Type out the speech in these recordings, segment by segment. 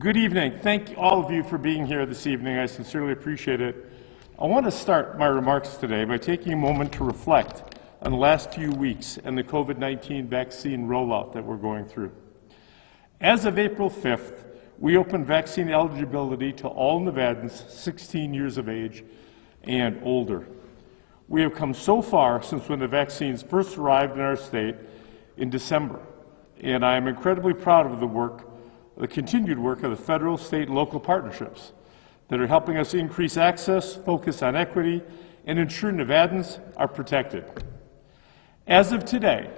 Good evening. Thank all of you for being here this evening. I sincerely appreciate it. I want to start my remarks today by taking a moment to reflect on the last few weeks and the COVID-19 vaccine rollout that we're going through. As of April 5th, we opened vaccine eligibility to all Nevadans 16 years of age and older. We have come so far since when the vaccines first arrived in our state in December, and I am incredibly proud of the continued work of the federal, state, and local partnerships that are helping us increase access, focus on equity, and ensure Nevadans are protected. As of today,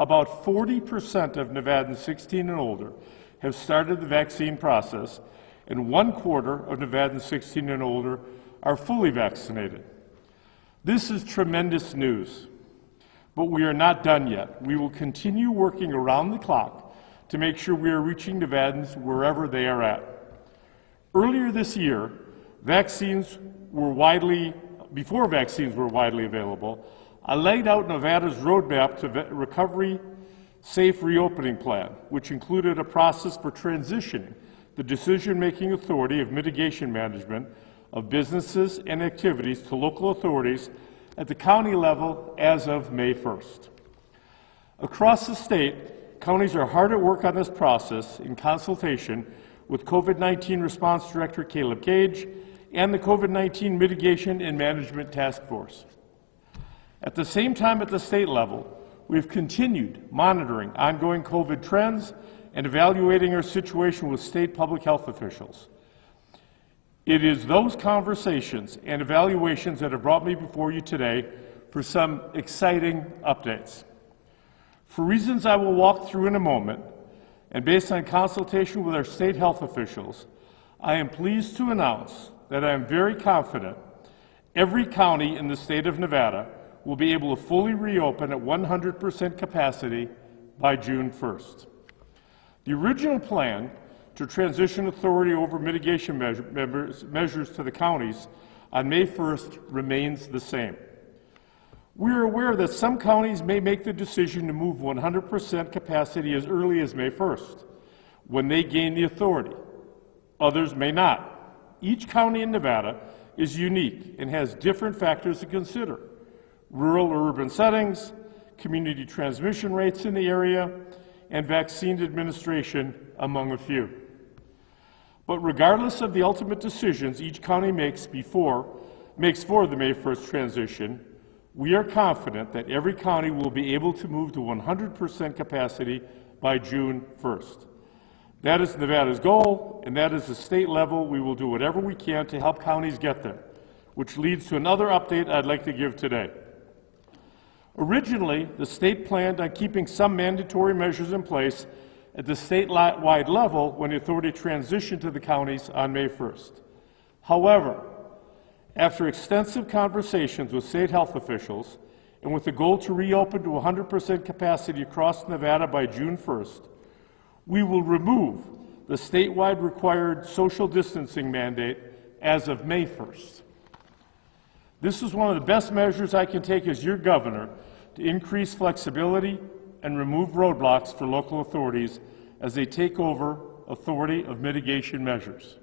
about 40% of Nevadans 16 and older have started the vaccine process, and 1/4 of Nevadans 16 and older are fully vaccinated. This is tremendous news, but we are not done yet. We will continue working around the clock to make sure we are reaching Nevadans wherever they are at. Earlier this year, before vaccines were widely available, I laid out Nevada's roadmap to recovery safe reopening plan, which included a process for transitioning the decision-making authority of mitigation management of businesses and activities to local authorities at the county level as of May 1st. Across the state, counties are hard at work on this process in consultation with COVID-19 Response Director Caleb Gage and the COVID-19 Mitigation and Management Task Force. At the same time, at the state level, we've continued monitoring ongoing COVID trends and evaluating our situation with state public health officials. It is those conversations and evaluations that have brought me before you today for some exciting updates. For reasons I will walk through in a moment, and based on consultation with our state health officials, I am pleased to announce that I am very confident every county in the state of Nevada will be able to fully reopen at 100% capacity by June 1st. The original plan to transition authority over mitigation measures to the counties on May 1st remains the same. We are aware that some counties may make the decision to move 100% capacity as early as May 1st, when they gain the authority. Others may not. Each county in Nevada is unique and has different factors to consider: rural or urban settings, community transmission rates in the area, and vaccine administration, among a few. But regardless of the ultimate decisions each county makes for the May 1st transition, we are confident that every county will be able to move to 100% capacity by June 1st. That is Nevada's goal, and that is the state level. We will do whatever we can to help counties get there, which leads to another update I'd like to give today. Originally, the state planned on keeping some mandatory measures in place at the statewide level when the authority transitioned to the counties on May 1st. However, after extensive conversations with state health officials and with the goal to reopen to 100% capacity across Nevada by June 1st, we will remove the statewide required social distancing mandate as of May 1st. This is one of the best measures I can take as your governor to increase flexibility and remove roadblocks for local authorities as they take over authority of mitigation measures.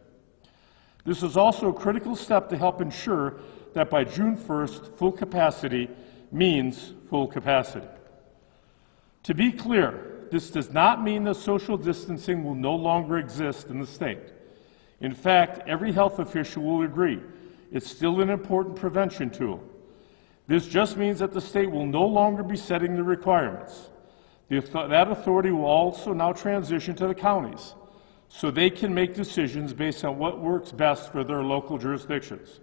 This is also a critical step to help ensure that by June 1st, full capacity means full capacity. To be clear, this does not mean that social distancing will no longer exist in the state. In fact, every health official will agree it's still an important prevention tool. This just means that the state will no longer be setting the requirements. That authority will also now transition to the counties, so they can make decisions based on what works best for their local jurisdictions.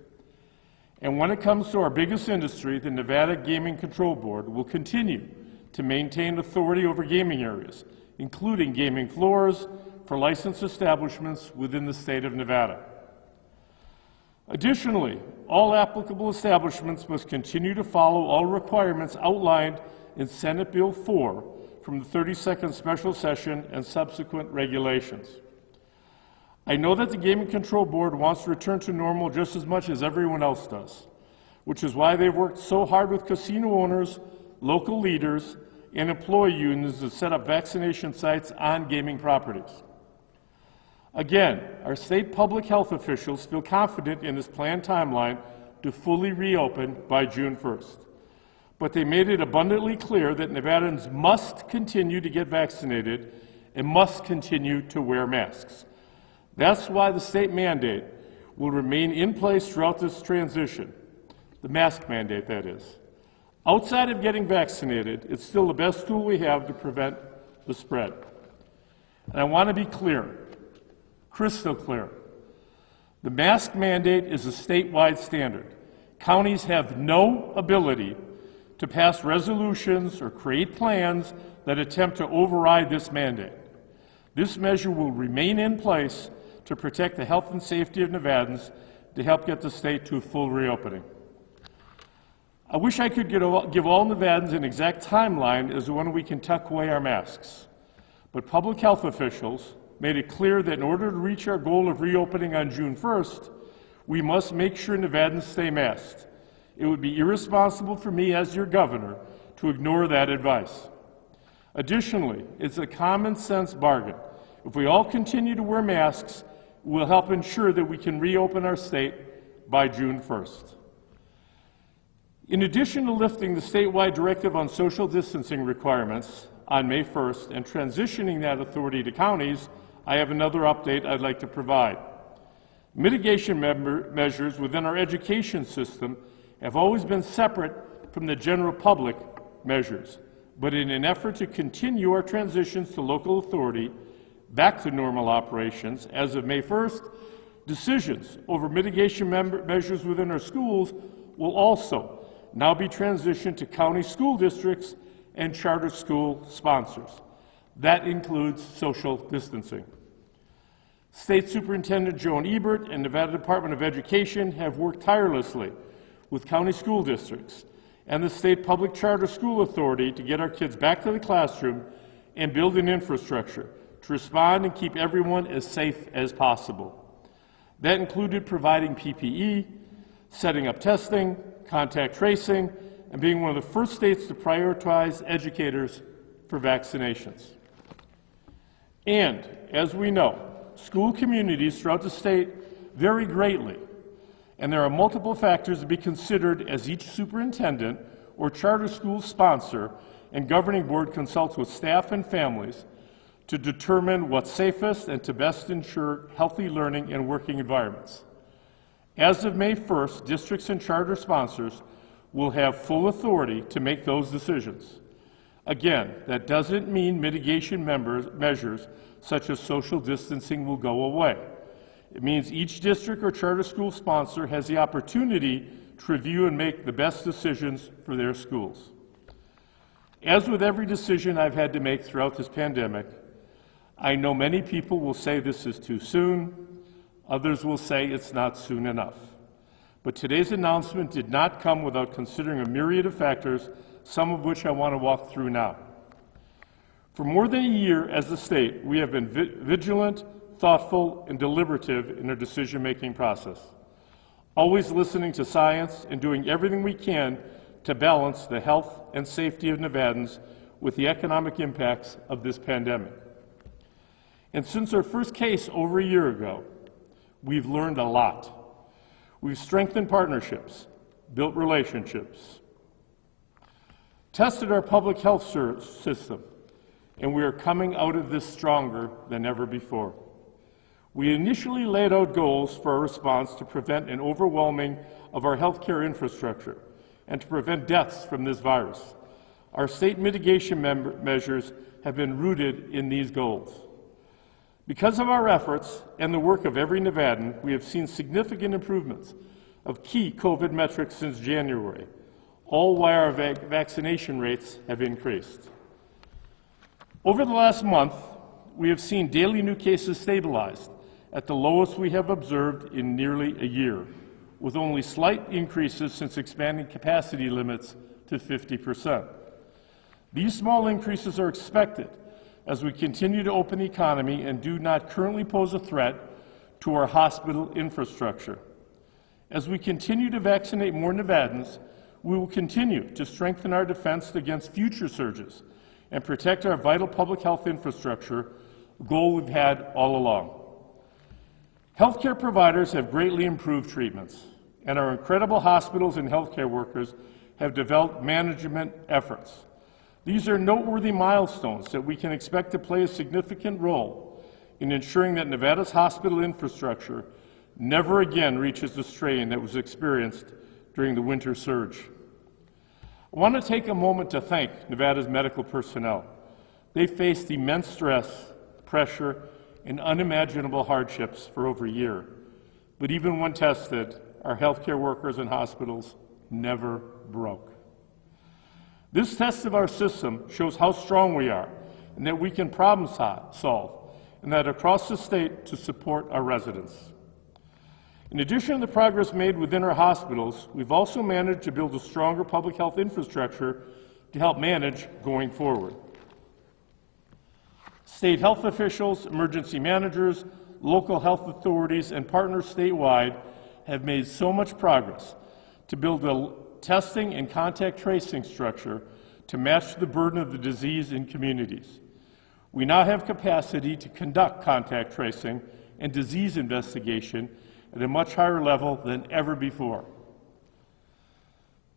And when it comes to our biggest industry, the Nevada Gaming Control Board will continue to maintain authority over gaming areas, including gaming floors for licensed establishments within the state of Nevada. Additionally, all applicable establishments must continue to follow all requirements outlined in Senate Bill 4 from the 32nd special session and subsequent regulations. I know that the Gaming Control Board wants to return to normal just as much as everyone else does, which is why they've worked so hard with casino owners, local leaders, and employee unions to set up vaccination sites on gaming properties. Again, our state public health officials feel confident in this planned timeline to fully reopen by June 1st. But they made it abundantly clear that Nevadans must continue to get vaccinated and must continue to wear masks. That's why the state mandate will remain in place throughout this transition, the mask mandate, that is. Outside of getting vaccinated, it's still the best tool we have to prevent the spread. And I want to be clear, crystal clear. The mask mandate is a statewide standard. Counties have no ability to pass resolutions or create plans that attempt to override this mandate. This measure will remain in place to protect the health and safety of Nevadans to help get the state to a full reopening. I wish I could give all Nevadans an exact timeline as to when we can tuck away our masks, but public health officials made it clear that in order to reach our goal of reopening on June 1st, we must make sure Nevadans stay masked. It would be irresponsible for me as your governor to ignore that advice. Additionally, it's a common sense bargain. If we all continue to wear masks, it will help ensure that we can reopen our state by June 1st. In addition to lifting the statewide directive on social distancing requirements on May 1st and transitioning that authority to counties, I have another update I'd like to provide. Mitigation measures within our education system have always been separate from the general public measures, but in an effort to continue our transitions to local authority back to normal operations, as of May 1st, decisions over mitigation measures within our schools will also now be transitioned to county school districts and charter school sponsors. That includes social distancing. State Superintendent Joan Ebert and Nevada Department of Education have worked tirelessly with county school districts and the State Public Charter School Authority to get our kids back to the classroom and build an infrastructure to respond and keep everyone as safe as possible. That included providing PPE, setting up testing, contact tracing, and being one of the first states to prioritize educators for vaccinations. And, as we know, school communities throughout the state vary greatly, and there are multiple factors to be considered as each superintendent or charter school sponsor and governing board consults with staff and families to determine what's safest and to best ensure healthy learning and working environments. As of May 1st, districts and charter sponsors will have full authority to make those decisions. Again, that doesn't mean mitigation measures such as social distancing will go away. It means each district or charter school sponsor has the opportunity to review and make the best decisions for their schools. As with every decision I've had to make throughout this pandemic, I know many people will say this is too soon, others will say it's not soon enough. But today's announcement did not come without considering a myriad of factors, some of which I want to walk through now. For more than a year as a state, we have been vigilant, thoughtful, and deliberative in our decision-making process, always listening to science and doing everything we can to balance the health and safety of Nevadans with the economic impacts of this pandemic. And since our first case over a year ago, we've learned a lot. We've strengthened partnerships, built relationships, tested our public health system, and we are coming out of this stronger than ever before. We initially laid out goals for our response to prevent an overwhelming of our healthcare infrastructure and to prevent deaths from this virus. Our state mitigation measures have been rooted in these goals. Because of our efforts and the work of every Nevadan, we have seen significant improvements of key COVID metrics since January, all while our vaccination rates have increased. Over the last month, we have seen daily new cases stabilized at the lowest we have observed in nearly a year, with only slight increases since expanding capacity limits to 50%. These small increases are expected as we continue to open the economy and do not currently pose a threat to our hospital infrastructure. As we continue to vaccinate more Nevadans, we will continue to strengthen our defense against future surges and protect our vital public health infrastructure, a goal we've had all along. Healthcare providers have greatly improved treatments, and our incredible hospitals and healthcare workers have developed management efforts. These are noteworthy milestones that we can expect to play a significant role in ensuring that Nevada's hospital infrastructure never again reaches the strain that was experienced during the winter surge. I want to take a moment to thank Nevada's medical personnel. They faced immense stress, pressure, and unimaginable hardships for over a year. But even when tested, our healthcare workers and hospitals never broke. This test of our system shows how strong we are and that we can problem solve, and that across the state to support our residents. In addition to the progress made within our hospitals, we've also managed to build a stronger public health infrastructure to help manage going forward. State health officials, emergency managers, local health authorities, and partners statewide have made so much progress to build a testing and contact tracing structure to match the burden of the disease in communities. We now have capacity to conduct contact tracing and disease investigation at a much higher level than ever before.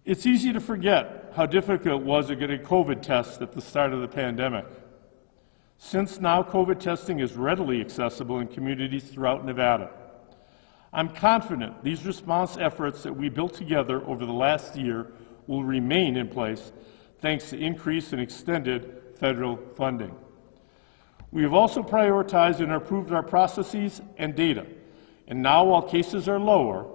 It's easy to forget how difficult it was to get a COVID test at the start of the pandemic. Since now COVID testing is readily accessible in communities throughout Nevada, I'm confident these response efforts that we built together over the last year will remain in place thanks to increased and extended federal funding. We have also prioritized and improved our processes and data, and now while cases are lower,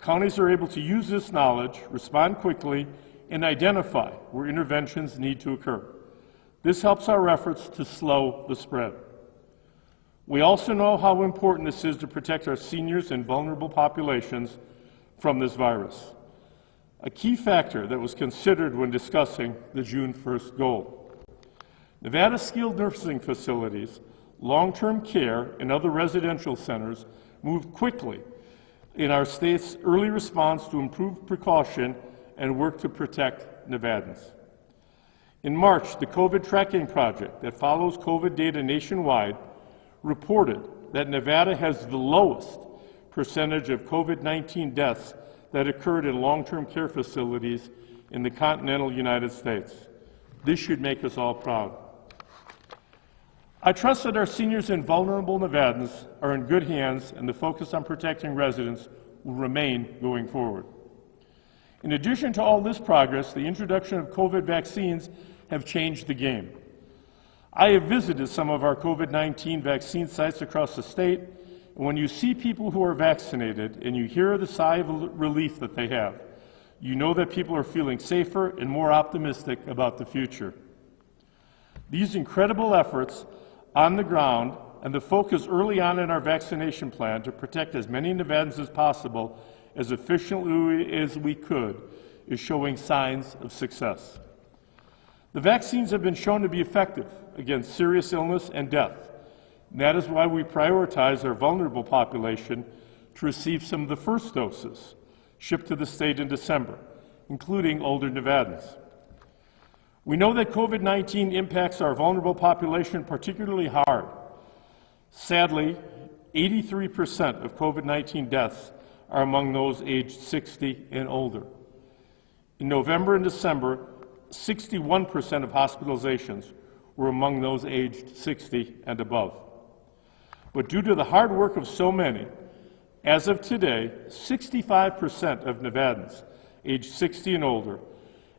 counties are able to use this knowledge, respond quickly, and identify where interventions need to occur. This helps our efforts to slow the spread. We also know how important this is to protect our seniors and vulnerable populations from this virus, a key factor that was considered when discussing the June 1st goal. Nevada's skilled nursing facilities, long-term care, and other residential centers moved quickly in our state's early response to improve precaution and work to protect Nevadans. In March, the COVID tracking project that follows COVID data nationwide reported that Nevada has the lowest percentage of COVID-19 deaths that occurred in long-term care facilities in the continental United States. This should make us all proud. I trust that our seniors and vulnerable Nevadans are in good hands, and the focus on protecting residents will remain going forward. In addition to all this progress, the introduction of COVID vaccines have changed the game. I have visited some of our COVID-19 vaccine sites across the state, and when you see people who are vaccinated and you hear the sigh of relief that they have, you know that people are feeling safer and more optimistic about the future. These incredible efforts on the ground and the focus early on in our vaccination plan to protect as many Nevadans as possible as efficiently as we could is showing signs of success. The vaccines have been shown to be effective against serious illness and death. And that is why we prioritize our vulnerable population to receive some of the first doses shipped to the state in December, including older Nevadans. We know that COVID-19 impacts our vulnerable population particularly hard. Sadly, 83% of COVID-19 deaths are among those aged 60 and older. In November and December, 61% of hospitalizations were among those aged 60 and above. But due to the hard work of so many, as of today, 65% of Nevadans aged 60 and older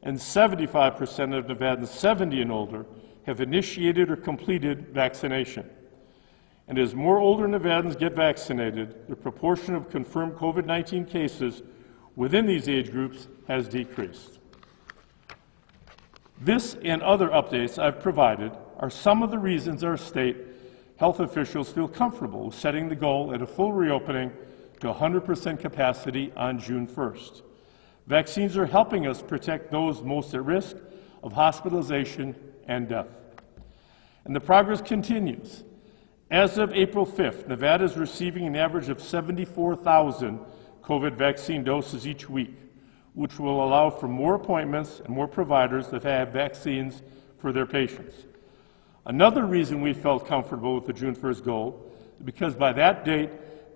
and 75% of Nevadans 70 and older have initiated or completed vaccination. And as more older Nevadans get vaccinated, the proportion of confirmed COVID-19 cases within these age groups has decreased. This and other updates I've provided are some of the reasons our state health officials feel comfortable with setting the goal at a full reopening to 100% capacity on June 1st. Vaccines are helping us protect those most at risk of hospitalization and death. And the progress continues. As of April 5th, Nevada is receiving an average of 74,000 COVID vaccine doses each week, which will allow for more appointments and more providers that have vaccines for their patients. Another reason we felt comfortable with the June 1st goal is because by that date,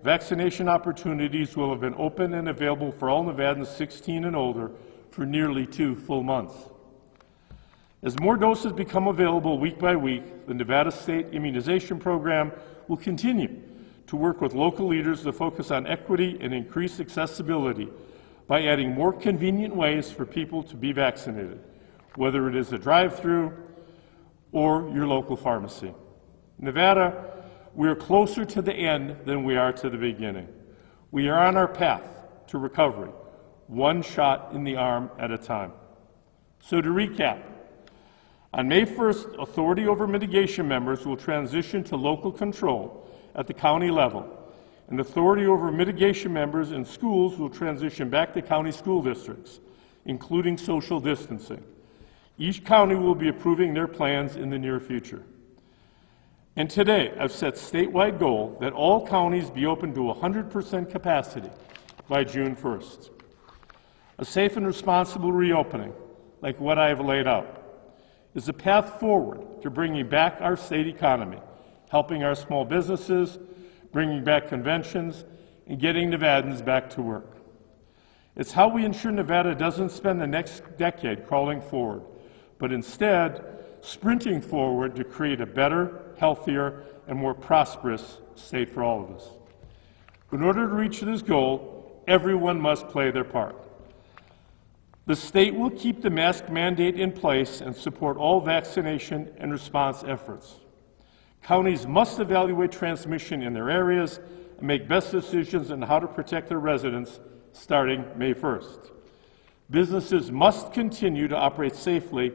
vaccination opportunities will have been open and available for all Nevadans 16 and older for nearly 2 full months. As more doses become available week by week, the Nevada State Immunization Program will continue to work with local leaders to focus on equity and increase accessibility by adding more convenient ways for people to be vaccinated, whether it is a drive-through or your local pharmacy. Nevada, we are closer to the end than we are to the beginning. We are on our path to recovery, one shot in the arm at a time. So to recap, on May 1st, authority over mitigation members will transition to local control at the county level, and authority over mitigation members in schools will transition back to county school districts, including social distancing. Each county will be approving their plans in the near future. And today, I've set statewide goal that all counties be open to 100% capacity by June 1st. A safe and responsible reopening, like what I have laid out, is a path forward to bringing back our state economy, helping our small businesses, bringing back conventions, and getting Nevadans back to work. It's how we ensure Nevada doesn't spend the next decade crawling forward, but instead sprinting forward to create a better, healthier, and more prosperous state for all of us. In order to reach this goal, everyone must play their part. The state will keep the mask mandate in place and support all vaccination and response efforts. Counties must evaluate transmission in their areas and make best decisions on how to protect their residents starting May 1st. Businesses must continue to operate safely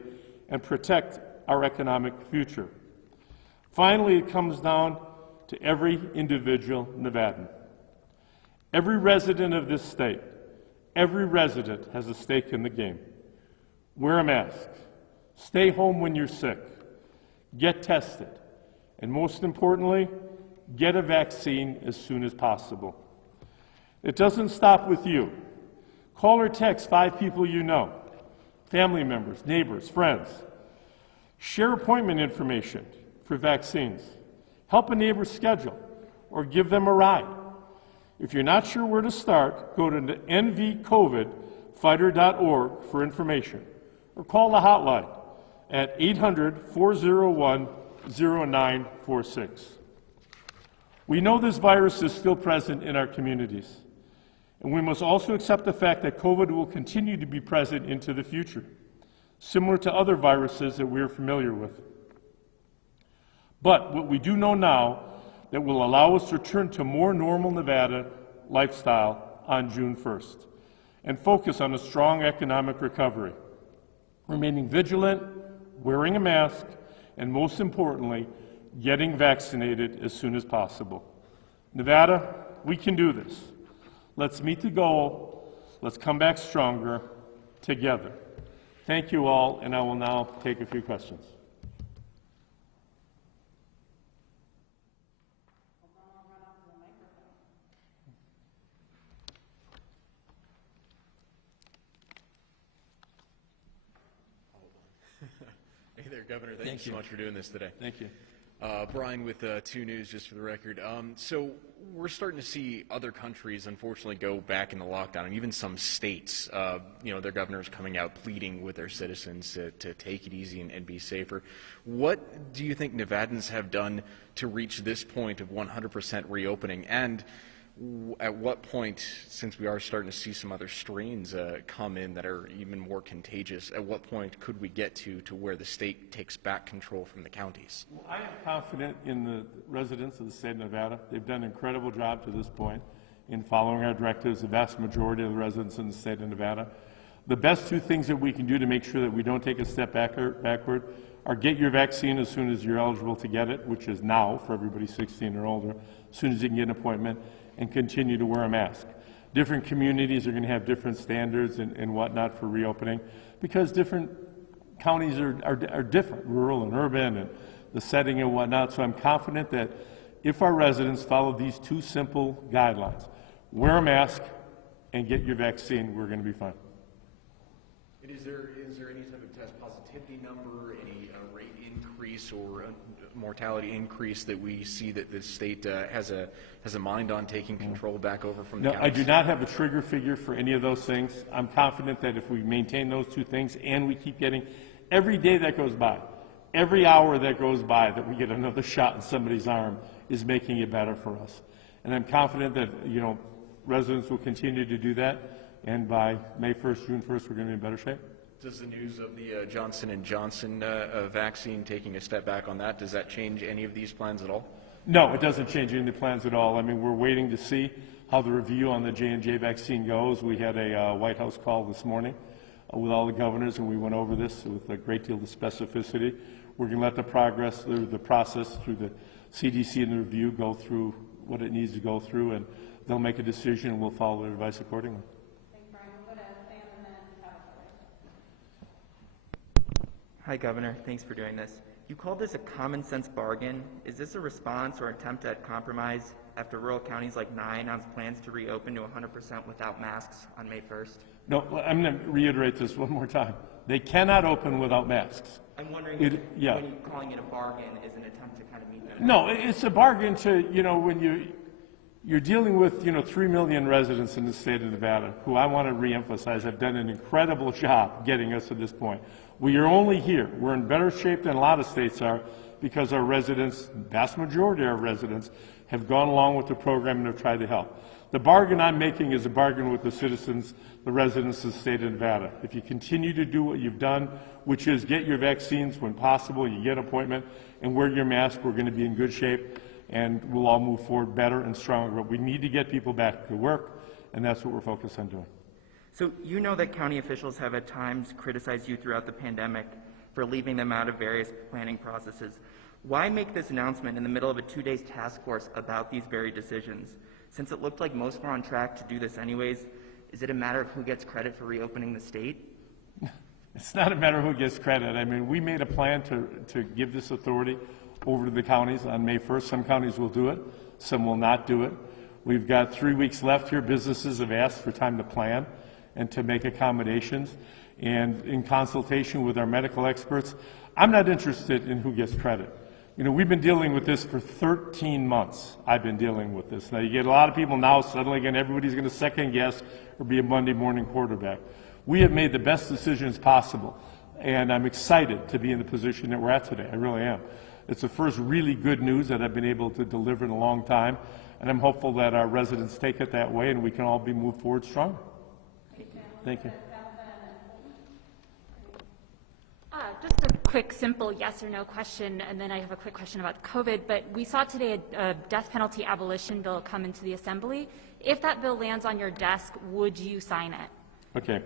and protect our economic future. Finally, it comes down to every individual Nevadan. Every resident of this state, every resident has a stake in the game. Wear a mask. Stay home when you're sick. Get tested. And most importantly, get a vaccine as soon as possible. It doesn't stop with you. Call or text 5 people you know, family members, neighbors, friends. Share appointment information for vaccines. Help a neighbor schedule or give them a ride. If you're not sure where to start, go to nvcovidfighter.org for information or call the hotline at 800-401-0946. We know this virus is still present in our communities, and we must also accept the fact that COVID will continue to be present into the future, similar to other viruses that we are familiar with. But what we do know now that will allow us to return to more normal Nevada lifestyle on June 1st and focus on a strong economic recovery, remaining vigilant, wearing a mask, and most importantly, getting vaccinated as soon as possible. Nevada, we can do this. Let's meet the goal. Let's come back stronger together. Thank you all, and I will now take a few questions. Hey there, Governor. Thank you so much for doing this today. Thank you. Brian with 2 News, just for the record. So we're starting to see other countries, unfortunately, go back into lockdown, and even some states, their governors coming out pleading with their citizens to take it easy and be safer. What do you think Nevadans have done to reach this point of 100% reopening? And at what point, since we are starting to see some other strains come in that are even more contagious, at what point could we get to where the state takes back control from the counties? Well, I am confident in the residents of the state of Nevada. They've done an incredible job to this point in following our directives, the vast majority of the residents in the state of Nevada. The best 2 things that we can do to make sure that we don't take a step backward are get your vaccine as soon as you're eligible to get it, which is now for everybody 16 or older, as soon as you can get an appointment, and continue to wear a mask. Different communities are going to have different standards and whatnot for reopening because different counties are different, rural and urban, and the setting and whatnot. So I'm confident that if our residents follow these 2 simple guidelines, wear a mask and get your vaccine, we're going to be fine. And is there any type of test positivity number, any rate increase or mortality increase that we see that the state has a mind on taking control back over from the No, counties? I do not have a trigger figure for any of those things. I'm confident that if we maintain those two things and we keep getting, every day that goes by, every hour that goes by that we get another shot in somebody's arm is making it better for us. And I'm confident that, residents will continue to do that, and by May 1st, June 1st, we're going to be in better shape. Does the news of the Johnson & Johnson vaccine taking a step back on that, does that change any of these plans at all? No, it doesn't change any of the plans at all. I mean, we're waiting to see how the review on the J&J vaccine goes. We had a White House call this morning with all the governors, and we went over this with a great deal of specificity. We're going to let the process through the CDC and the review go through what it needs to go through, and they'll make a decision, and we'll follow their advice accordingly. Thanks, Brian. We'll go to Sam and then Travis. Hi, Governor. Thanks for doing this. You called this a common sense bargain. Is this a response or attempt at compromise after rural counties like Nye announced plans to reopen to 100% without masks on May 1st? No, I'm going to reiterate this one more time. They cannot open without masks. I'm wondering when you're calling it a bargain is an attempt to kind of meet that. No, it's a bargain to, when you're dealing with, 3 million residents in the state of Nevada, who I want to reemphasize have done an incredible job getting us to this point. We are only here. We're in better shape than a lot of states are because our residents, vast majority of our residents, have gone along with the program and have tried to help. The bargain I'm making is a bargain with the citizens, the residents of the state of Nevada. If you continue to do what you've done, which is get your vaccines when possible, you get an appointment, and wear your mask, we're going to be in good shape, and we'll all move forward better and stronger. But we need to get people back to work, and that's what we're focused on doing. So you know that county officials have at times criticized you throughout the pandemic for leaving them out of various planning processes. Why make this announcement in the middle of a 2-day task force about these very decisions? Since it looked like most were on track to do this anyways, is it a matter of who gets credit for reopening the state? It's not a matter of who gets credit. I mean, we made a plan to give this authority over to the counties on May 1st. Some counties will do it, some will not do it. We've got 3 weeks left here. Businesses have asked for time to plan and to make accommodations. And in consultation with our medical experts, I'm not interested in who gets credit. We've been dealing with this for 13 months. I've been dealing with this. Now, you get a lot of people now suddenly, again, everybody's going to second guess or be a Monday morning quarterback. We have made the best decisions possible, and I'm excited to be in the position that we're at today. I really am. It's the first really good news that I've been able to deliver in a long time, and I'm hopeful that our residents take it that way and we can all be moved forward stronger. Thank you. Just a quick, simple yes or no question, and then I have a quick question about COVID. But we saw today a death penalty abolition bill come into the Assembly. If that bill lands on your desk, would you sign it? Okay.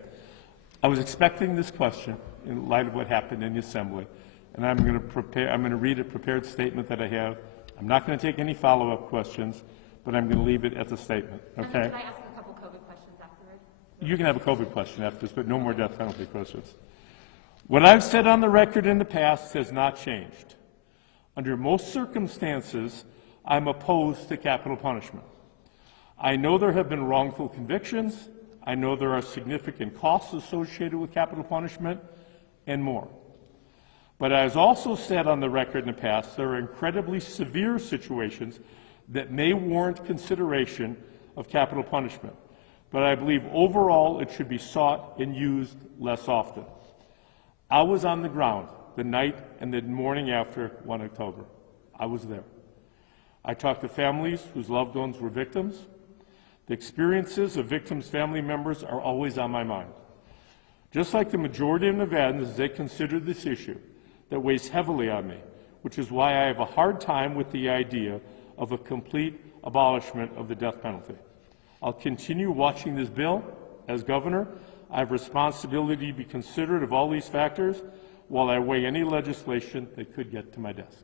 I was expecting this question in light of what happened in the Assembly, and I'm going to read a prepared statement that I have. I'm not going to take any follow-up questions, but I'm going to leave it at the statement. Okay? And then can I ask a couple COVID questions afterwards? You can have a COVID question after this, but no more death penalty questions. What I've said on the record in the past has not changed. Under most circumstances, I'm opposed to capital punishment. I know there have been wrongful convictions. I know there are significant costs associated with capital punishment and more. But as also said on the record in the past, there are incredibly severe situations that may warrant consideration of capital punishment. But I believe overall it should be sought and used less often. I was on the ground the night and the morning after 1 October. I was there. I talked to families whose loved ones were victims. The experiences of victims' family members are always on my mind. Just like the majority of Nevadans, they consider this issue that weighs heavily on me, which is why I have a hard time with the idea of a complete abolishment of the death penalty. I'll continue watching this bill. As governor, I have responsibility to be considerate of all these factors while I weigh any legislation that could get to my desk.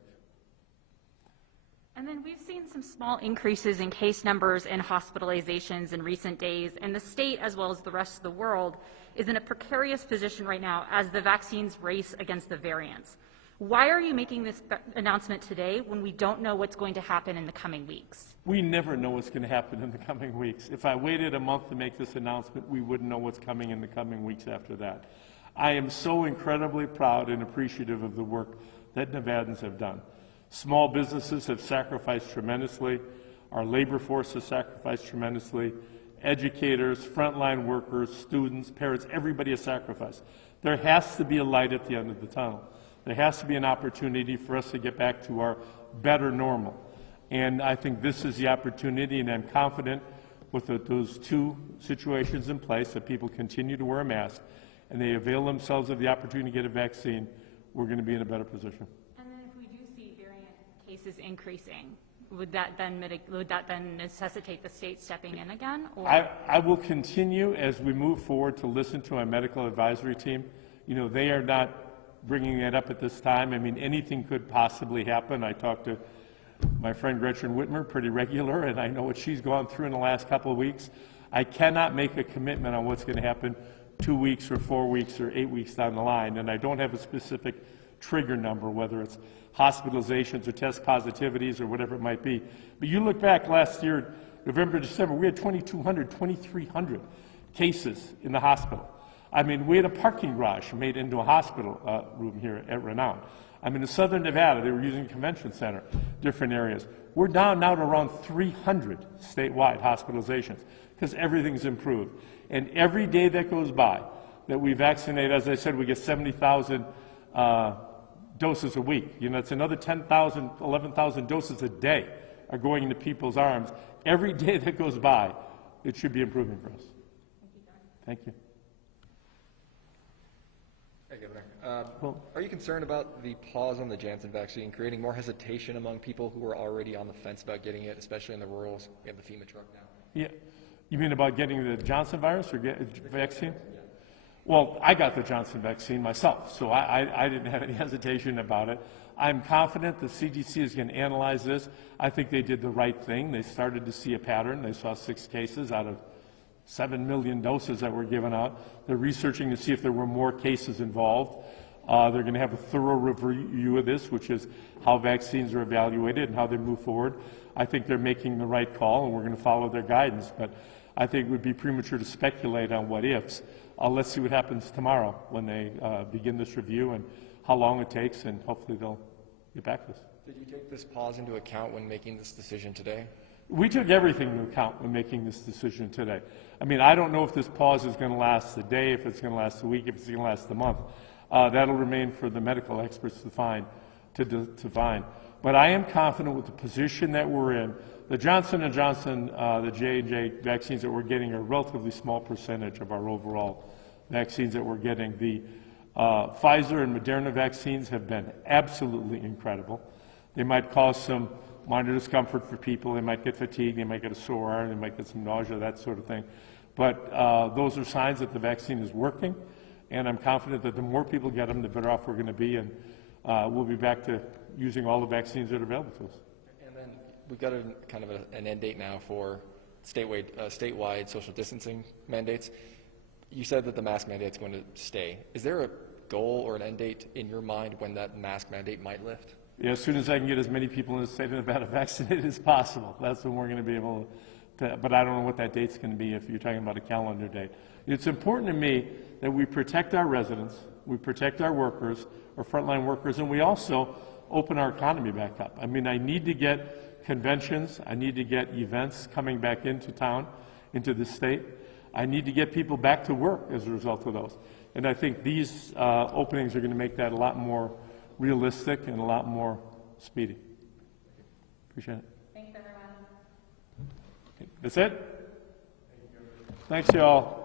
And then we've seen some small increases in case numbers and hospitalizations in recent days, and the state, as well as the rest of the world, is in a precarious position right now as the vaccines race against the variants. Why are you making this announcement today when we don't know what's going to happen in the coming weeks? We never know what's going to happen in the coming weeks. If I waited a month to make this announcement, we wouldn't know what's coming in the coming weeks after that. I am so incredibly proud and appreciative of the work that Nevadans have done. Small businesses have sacrificed tremendously. Our labor force has sacrificed tremendously. Educators, frontline workers, students, parents, everybody has sacrificed. There has to be a light at the end of the tunnel. There has to be an opportunity for us to get back to our better normal. And I think this is the opportunity, and I'm confident with those two situations in place, that people continue to wear a mask and they avail themselves of the opportunity to get a vaccine, we're going to be in a better position. And then if we do see variant cases increasing, would that then necessitate the state stepping in again? Or? I will continue as we move forward to listen to our medical advisory team. You know, they are not bringing that up at this time. I mean, anything could possibly happen. I talked to my friend Gretchen Whitmer pretty regular, and I know what she's gone through in the last couple of weeks. I cannot make a commitment on what's going to happen 2 weeks or 4 weeks or 8 weeks down the line, and I don't have a specific trigger number, whether it's hospitalizations or test positivities or whatever it might be. But you look back last year, November, December, we had 2,200, 2,300 cases in the hospital. I mean, we had a parking garage made into a hospital room here at Renown. I mean, in southern Nevada, they were using a convention center, different areas. We're down now to around 300 statewide hospitalizations because everything's improved. And every day that goes by that we vaccinate, as I said, we get 70,000 doses a week. You know, it's another 10,000, 11,000 doses a day are going into people's arms. Every day that goes by, it should be improving for us. Thank you. Hey, Governor. Are you concerned about the pause on the Janssen vaccine creating more hesitation among people who are already on the fence about getting it, especially in the rurals? We have the FEMA truck now. Yeah. You mean about getting the Johnson virus or vaccine? Yeah. Well, I got the Johnson vaccine myself, so I didn't have any hesitation about it. I'm confident the CDC is going to analyze this. I think they did the right thing. They started to see a pattern. They saw 6 cases out of 7 million doses that were given out. They're researching to see if there were more cases involved. They're going to have a thorough review of this, which is how vaccines are evaluated and how they move forward. I think they're making the right call, and we're going to follow their guidance. But I think it would be premature to speculate on what ifs. Let's see what happens tomorrow when they begin this review and how long it takes, and hopefully they'll get back to us. Did you take this pause into account when making this decision today? We took everything into account when making this decision today. I mean, I don't know if this pause is going to last a day, if it's going to last a week, if it's going to last a month. That'll remain for the medical experts to find. But I am confident with the position that we're in. The Johnson & Johnson, the J&J vaccines that we're getting are a relatively small percentage of our overall vaccines that we're getting. The Pfizer and Moderna vaccines have been absolutely incredible. They might cause some minor discomfort for people. They might get fatigue. They might get a sore arm. They might get some nausea, that sort of thing. But those are signs that the vaccine is working, and I'm confident that the more people get them, the better off we're going to be, and we'll be back to using all the vaccines that are available to us. And then we've got an end date now for statewide social distancing mandates. You said that the mask mandate is going to stay. Is there a goal or an end date in your mind when that mask mandate might lift? Yeah, as soon as I can get as many people in the state of Nevada vaccinated as possible. That's when we're going to be able to, but I don't know what that date's going to be if you're talking about a calendar date. It's important to me that we protect our residents, we protect our workers, our frontline workers, and we also open our economy back up. I mean, I need to get conventions, I need to get events coming back into town, into the state. I need to get people back to work as a result of those. And I think these openings are going to make that a lot more realistic and a lot more speedy. Appreciate it. Thanks, everyone. That's it? Thanks, y'all.